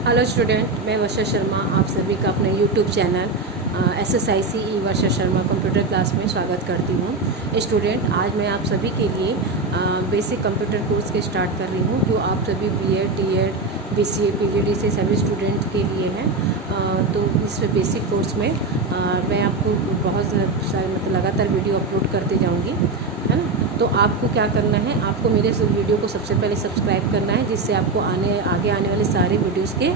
Hello student, मैं वर्षा शर्मा आप सभी का अपने यूट्यूब चैनल SSICE वर्षा शर्मा कंप्यूटर क्लास में स्वागत करती हूँ। स्टूडेंट, आज मैं आप सभी के लिए बेसिक कंप्यूटर कोर्स के स्टार्ट कर रही हूँ, जो आप सभी BEd, DEd, BCA, PGD से सभी स्टूडेंट के लिए हैं। तो इस बेसिक कोर्स में मैं आपको बहुत सारे लगातार वीडियो अपलोड करते जाऊँगी, है ना। तो आपको क्या करना है, आपको मेरे वीडियो को सबसे पहले सब्सक्राइब करना है, जिससे आपको आगे आने वाले सारे वीडियोस के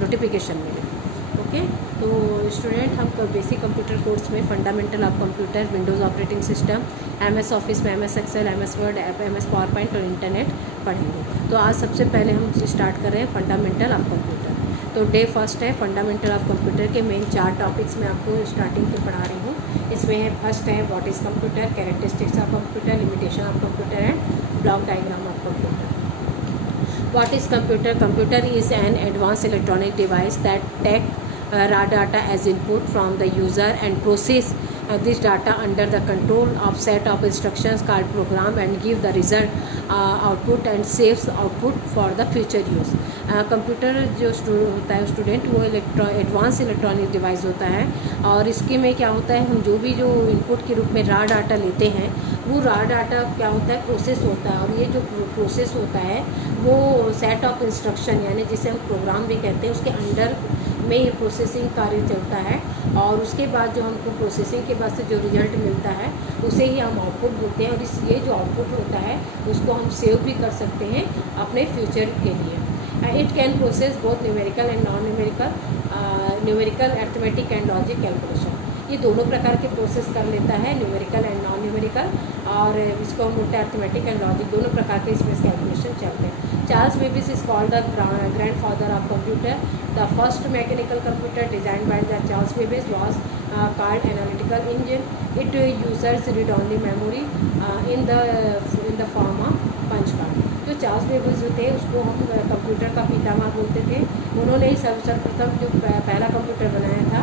नोटिफिकेशन मिले। ओके, तो स्टूडेंट, हम बेसिक कंप्यूटर कोर्स में fundamental of computer, Windows operating system, MS Office में MS Excel, MS Word, MS PowerPoint और इंटरनेट पढ़ेंगे। तो आज सबसे पहले हम स्टार्ट कर रहे हैं फंडामेंटल ऑफ कंप्यूटर। तो डे फर्स्ट है फंडामेंटल ऑफ कंप्यूटर के मेन 4 टॉपिक्स मैं आपको स्टार्टिंग के पढ़ा रही हूँ। इसमें है फर्स्ट है what is computer, characteristics of computer, limitation of computer and block diagram of computer. What is computer? Computer is an advanced electronic device that take raw data as input from the user and process this data under the control of set of instructions called program and give the result output and saves output for the future use. Computer जो होता है student, वो advance electronic device होता है, और इसके में क्या होता है, हम जो भी जो इनपुट के रूप में रॉ डाटा लेते हैं, वो रॉ डाटा क्या होता है, प्रोसेस होता है। और ये जो प्रोसेस होता है वो सेट ऑफ इंस्ट्रक्शन, यानी जिसे हम प्रोग्राम भी कहते हैं, उसके अंडर में ये प्रोसेसिंग कार्य चलता है। और उसके बाद जो हमको प्रोसेसिंग के बाद से जो रिजल्ट मिलता है उसे ही हम आउटपुट बोलते हैं। और ये जो आउटपुट होता है उसको हम सेव भी कर सकते हैं अपने फ्यूचर के लिए। It can process both numerical and non numerical, numerical, arithmetic and logic calculation. ये दोनों प्रकार के प्रोसेस कर लेता है, न्यूमेरिकल एंड नॉन न्यूमेरिकल, और इसको हम बोलते हैं अर्थमेटिक एंड लॉजिक। दोनों प्रकार के इसमें कैलकुलेशन चलते हैं। Charles Babbage is called the grandfather of computer. The first mechanical computer design by the Charles Babbage was called analytical engine. It users read only memory in the form of punch card. जो Charles Babbage होते हैं उसको हम computer का पितामह बोलते थे। उन्होंने ही सर्वप्रथम जो पहला कंप्यूटर बनाया था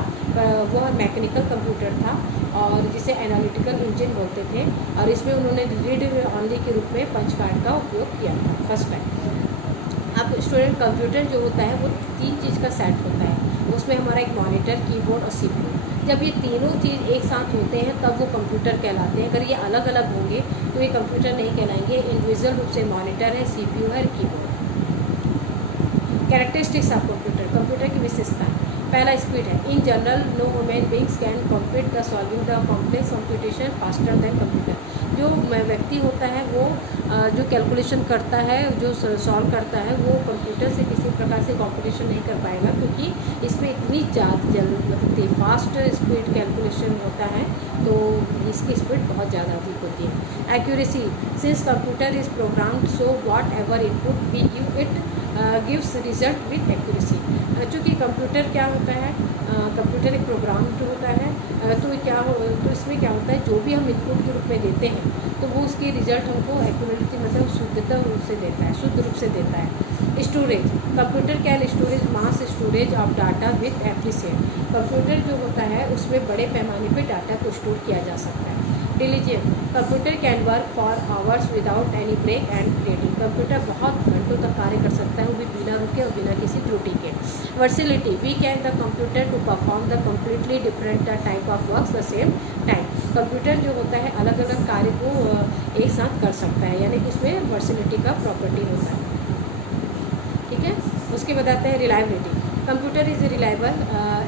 वह मैकेनिकल कंप्यूटर था, और जिसे एनालिटिकल इंजन बोलते थे। और इसमें उन्होंने रीड ऑनली के रूप में पंच कार्ड का उपयोग किया था फर्स्ट टाइम। अब स्टूडेंट, कंप्यूटर जो होता है वो 3 चीज़ का सेट होता है। उसमें हमारा एक मॉनिटर, कीबोर्ड और CPU। जब ये तीनों चीज़ एक साथ होते हैं तब वो कंप्यूटर कहलाते हैं। अगर ये अलग अलग होंगे तो ये कंप्यूटर नहीं कहलाएंगे। इंडिविजुअल रूप से मॉनिटर है, CPU है, keyboard. Characteristics of computer, computer की विशेषता। पहला, स्पीड है। In general no human beings can compete the solving the complex computation faster than computer. जो व्यक्ति होता है वो जो कैलकुलेशन करता है, जो सॉल्व करता है, वो कंप्यूटर से किसी प्रकार से कॉम्पिटिशन नहीं कर पाएगा, क्योंकि इसमें इतनी मतलब फास्ट स्पीड कैलकुलेशन होता है, तो इसकी स्पीड बहुत ज़्यादा अधिक होती है। Accuracy, since computer is programmed so whatever input we give it gives result with accuracy. चूँकि कंप्यूटर क्या होता है, कंप्यूटर एक प्रोग्राम जो होता है, तो इसमें क्या होता है, जो भी हम इनपुट के रूप में देते हैं तो वो उसकी रिजल्ट हमको एक्यूरेटली मतलब शुद्धता रूप से देता है, शुद्ध रूप से देता है। Storage, computer can storage mass storage of data with efficient. Computer जो होता है उसमें बड़े पैमाने पे डाटा को स्टोर किया जा सकता है। Diligent, computer can work for hours without any break and creating. Computer बहुत घंटों तक कार्य कर सकता है, वो भी बिना रुके और बिना किसी त्रुटि के। Versatility, we can the computer to perform the completely different type of work the same time. Computer जो होता है अलग अलग कार्य को एक साथ कर सकता है, यानी कि इसमें वर्सिलिटी का प्रॉपर्टी होता है। ठीक है, उसके बताते हैं reliability. Computer is reliable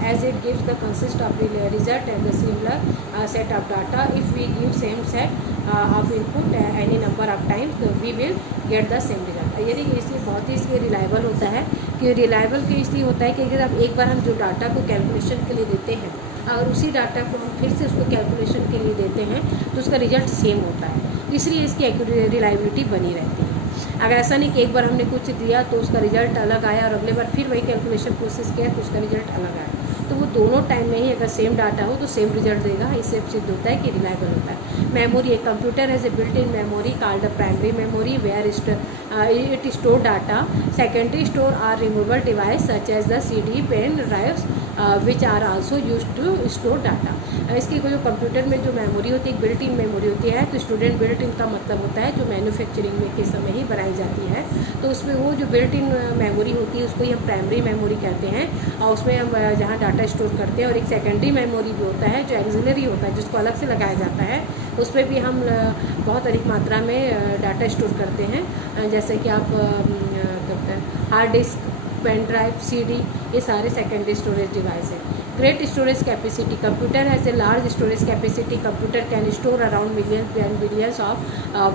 as it gives the consist of result and the similar set of data. If we give same set of input any number of times we will get the same result. यानी इसलिए बहुत ही इसलिए reliable होता है, कि reliable के इसलिए होता है कि अगर अब एक बार हम जो डाटा को कैलकुलेशन के लिए देते हैं और उसी डाटा को हम फिर से उसको कैलकुलेशन के लिए देते हैं तो उसका रिजल्ट सेम होता है, इसलिए इसकी रिलायबिलिटी बनी रहती है। अगर ऐसा नहीं कि एक बार हमने कुछ दिया तो उसका रिजल्ट अलग आया और अगले बार फिर वही कैलकुलेशन प्रोसेस किया तो उसका रिजल्ट अलग आया, तो वो दोनों टाइम में ही अगर सेम डाटा हो तो सेम रिजल्ट देगा। इससे सिद्ध होता है कि रिलायबल होता है। मेमोरी, एक computer has a built in memory called the primary memory where it store data. Secondary store are removable device such as the CD, pen drives which are also use to store data. इसकी जो computer में जो memory होती है, built in memory होती है। तो student, built in का मतलब होता है जो मैन्युफैक्चरिंग में के समय ही बनाई जाती है। तो उसमें वो जो बिल्ट इन मेमोरी होती है उसको ही हम प्राइमरी मेमोरी कहते हैं, और उसमें हम जहाँ डाटा स्टोर करते हैं। और एक सेकेंडरी मेमोरी भी होता है जो एक्सिलरी होता है, जिसको अलग से लगाया जाता है। उसमें भी हम बहुत अधिक मात्रा में डाटा स्टोर करते हैं, जैसे कि आप hard disk, pen drive, CD, ये सारे सेकेंडरी स्टोरेज डिवाइस है। Great storage capacity, computer has a large storage capacity. Computer can store around millions and billions of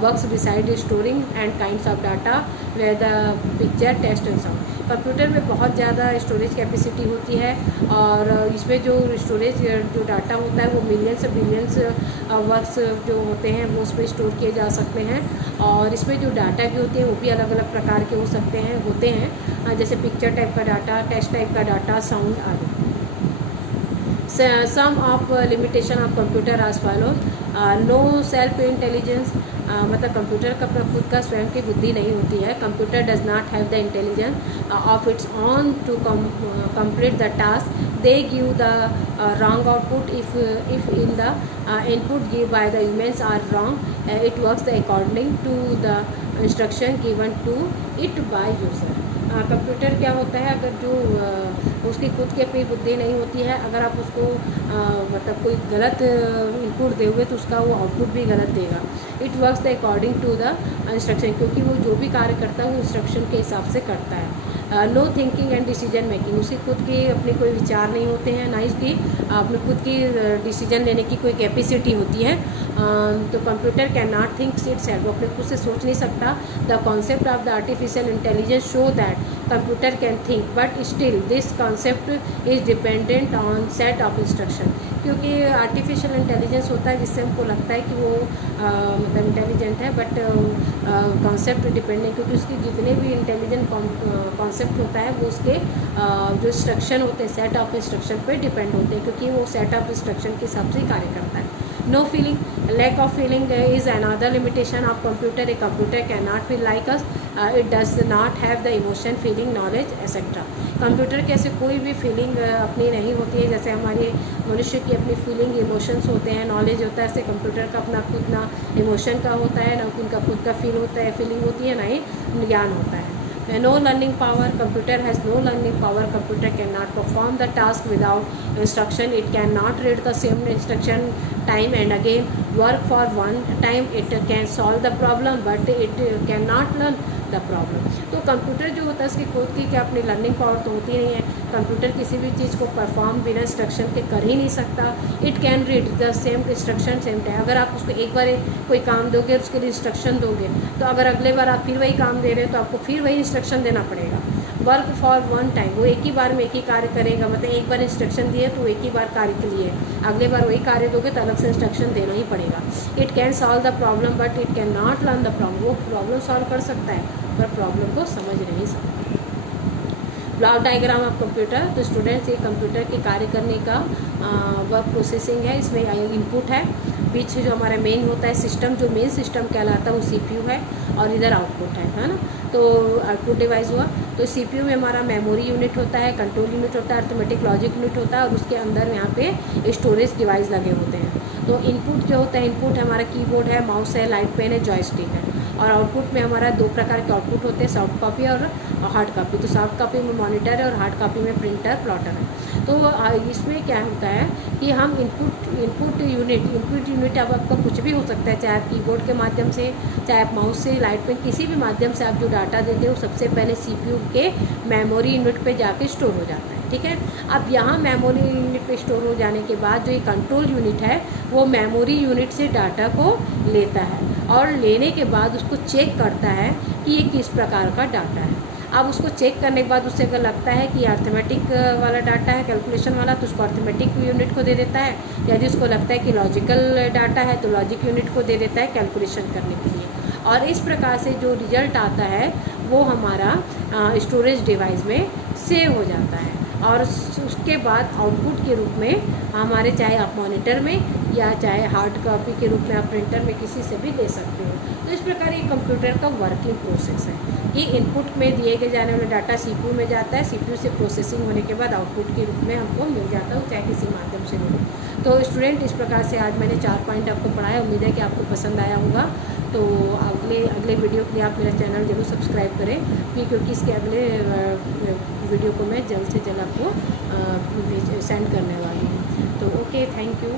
works beside storing and kinds of data where the picture, text and sound. Computer में बहुत ज़्यादा storage capacity होती है, और इसमें जो storage जो data होता है वो मिलियंस बिलियंस वर्क्स जो होते हैं वो उसमें स्टोर किए जा सकते हैं। और इसमें जो डाटा भी होते हैं वो भी अलग अलग प्रकार के हो सकते हैं, होते हैं, जैसे पिक्चर टाइप का डाटा, टेक्स्ट टाइप का डाटा, साउंड आदि। सम ऑफ लिमिटेशन ऑफ कंप्यूटर आज फॉलो। नो सेल्फ इंटेलिजेंस, मतलब कंप्यूटर का अपना खुद का स्वयं की बुद्धि नहीं होती है। Computer does not have the intelligence of its own to complete the task. They give the wrong output if in the input give by the humans are wrong. It works according to the instruction given to it by user. Computer क्या होता है, अगर जो उसकी खुद की अपनी बुद्धि नहीं होती है, अगर आप उसको मतलब कोई गलत इनपुट दोगे तो उसका वो आउटपुट भी गलत देगा। It works the according to the instruction, क्योंकि वो जो भी कार्य करता है वो इंस्ट्रक्शन के हिसाब से करता है। No thinking and decision making, उसकी खुद की अपने कोई विचार नहीं होते हैं, ना ही उसकी अपने खुद की डिसीजन लेने की कोई कैपेसिटी होती है। तो computer can not think itself, वो अपने खुद से सोच नहीं सकता। The concept of the artificial intelligence show that computer can think but still this concept is dependent on set of instruction, क्योंकि आर्टिफिशियल इंटेलिजेंस होता है जिससे हमको लगता है कि वो मतलब इंटेलिजेंट है, बट कॉन्सेप्ट डिपेंडेंट, क्योंकि उसकी जितने भी इंटेलिजेंट कॉन्सेप्ट होता है वो उसके जो इंस्ट्रक्शन होते हैं, सेट ऑफ इंस्ट्रक्शन पे डिपेंड होते हैं, क्योंकि वो सेट ऑफ इंस्ट्रक्शन के हिसाब से कार्य करता है। No feeling, lack of feeling is another limitation of computer. A computer can not feel like us, it does not have the emotion, feeling, knowledge etcetera. Computer के ऐसे कोई भी फीलिंग अपनी नहीं होती है, जैसे हमारे मनुष्य की अपनी फीलिंग, इमोशंस होते हैं, नॉलेज होता है, ऐसे कंप्यूटर का अपना खुद ना इमोशन का होता है, ना उनका खुद का फील होता है, फीलिंग होती है, ना ही ज्ञान होता है। No learning power, computer has no learning power. Computer cannot perform the task without instruction. It cannot read the same instruction time and again, work for one time. It can solve the problem but it cannot learn the problem. तो computer जो होता है उसकी खुद की क्या अपनी learning power तो होती नहीं है। कंप्यूटर किसी भी चीज़ को परफॉर्म बिना इंस्ट्रक्शन के कर ही नहीं सकता। It can read the same instruction same time, अगर आप उसको एक बार कोई काम दोगे और उसके लिए इंस्ट्रक्शन दोगे तो अगर अगले बार आप फिर वही काम दे रहे हो तो आपको फिर वही इंस्ट्रक्शन देना पड़ेगा। वर्क फॉर वन टाइम, वो एक ही बार में एक ही कार्य करेगा, मतलब एक बार इंस्ट्रक्शन दिए तो एक ही बार कार्य के लिए, अगले बार वही कार्य दोगे तो अलग से इंस्ट्रक्शन देना ही पड़ेगा। It can solve the problem but it can not learn the problem, वो प्रॉब्लम सॉल्व कर सकता है पर प्रॉब्लम को समझ नहीं सकता। ब्लॉक डायग्राम ऑफ कंप्यूटर, तो स्टूडेंट्स ये कंप्यूटर के कार्य करने का वर्क प्रोसेसिंग है। इसमें इनपुट है, बीच जो हमारा मेन होता है सिस्टम, जो मेन सिस्टम कहलाता है वो CPU है, और इधर आउटपुट है ना। तो आउटपुट डिवाइस हुआ, तो CPU में हमारा मेमोरी यूनिट होता है, कंट्रोल यूनिट होता है, अर्थमेटिक लॉजिक यूनिट होता है, और उसके अंदर यहाँ पे स्टोरेज डिवाइस लगे होते हैं। तो इनपुट जो होता है, इनपुट हमारा कीबोर्ड है, माउस है, लाइट पेन है, जॉयस्टिक है। और आउटपुट में हमारा दो प्रकार के आउटपुट होते हैं, सॉफ्ट कॉपी और हार्ड कॉपी। तो सॉफ्ट कॉपी में मॉनिटर है और हार्ड कॉपी में प्रिंटर, प्लॉटर है। तो इसमें क्या होता है कि हम इनपुट यूनिट अब आपका कुछ भी हो सकता है, चाहे आप कीबोर्ड के माध्यम से, चाहे आप माउस से, लाइट पेन, किसी भी माध्यम से आप जो डाटा देते हो सबसे पहले CPU के मेमोरी यूनिट पे जाके स्टोर हो जाता है। ठीक है, अब यहाँ मेमोरी यूनिट पे स्टोर हो जाने के बाद जो ये कंट्रोल यूनिट है वो मेमोरी यूनिट से डाटा को लेता है, और लेने के बाद उसको चेक करता है कि ये किस प्रकार का डाटा है। अब उसको चेक करने के बाद उससे अगर लगता है कि अर्थमेटिक वाला डाटा है, कैलकुलेशन वाला, तो उसको अर्थमेटिक यूनिट को दे देता है। यदि उसको लगता है कि लॉजिकल डाटा है तो लॉजिक यूनिट को दे देता है कैलकुलेशन करने के लिए। और इस प्रकार से जो रिजल्ट आता है वो हमारा स्टोरेज डिवाइस में सेव हो जाता है। और उसके बाद आउटपुट के रूप में हमारे, चाहे आप मॉनिटर में या चाहे हार्ड कॉपी के रूप में आप प्रिंटर में किसी से भी ले सकते हो। तो इस प्रकार ये कंप्यूटर का वर्किंग प्रोसेस है। ये इनपुट में दिए गए जाने वाले डाटा CPU में जाता है, CPU से प्रोसेसिंग होने के बाद आउटपुट के रूप में हमको मिल जाता है, चाहे किसी माध्यम से मिले। तो स्टूडेंट, इस प्रकार से आज मैंने 4 पॉइंट आपको पढ़ाया। उम्मीद है कि आपको पसंद आया होगा। तो अगले वीडियो के लिए आप मेरा चैनल जरूर सब्सक्राइब करें, क्योंकि इसके अगले वीडियो को मैं जल्द से जल्द आपको सेंड करने वाली हूँ। तो ओके, थैंक यू।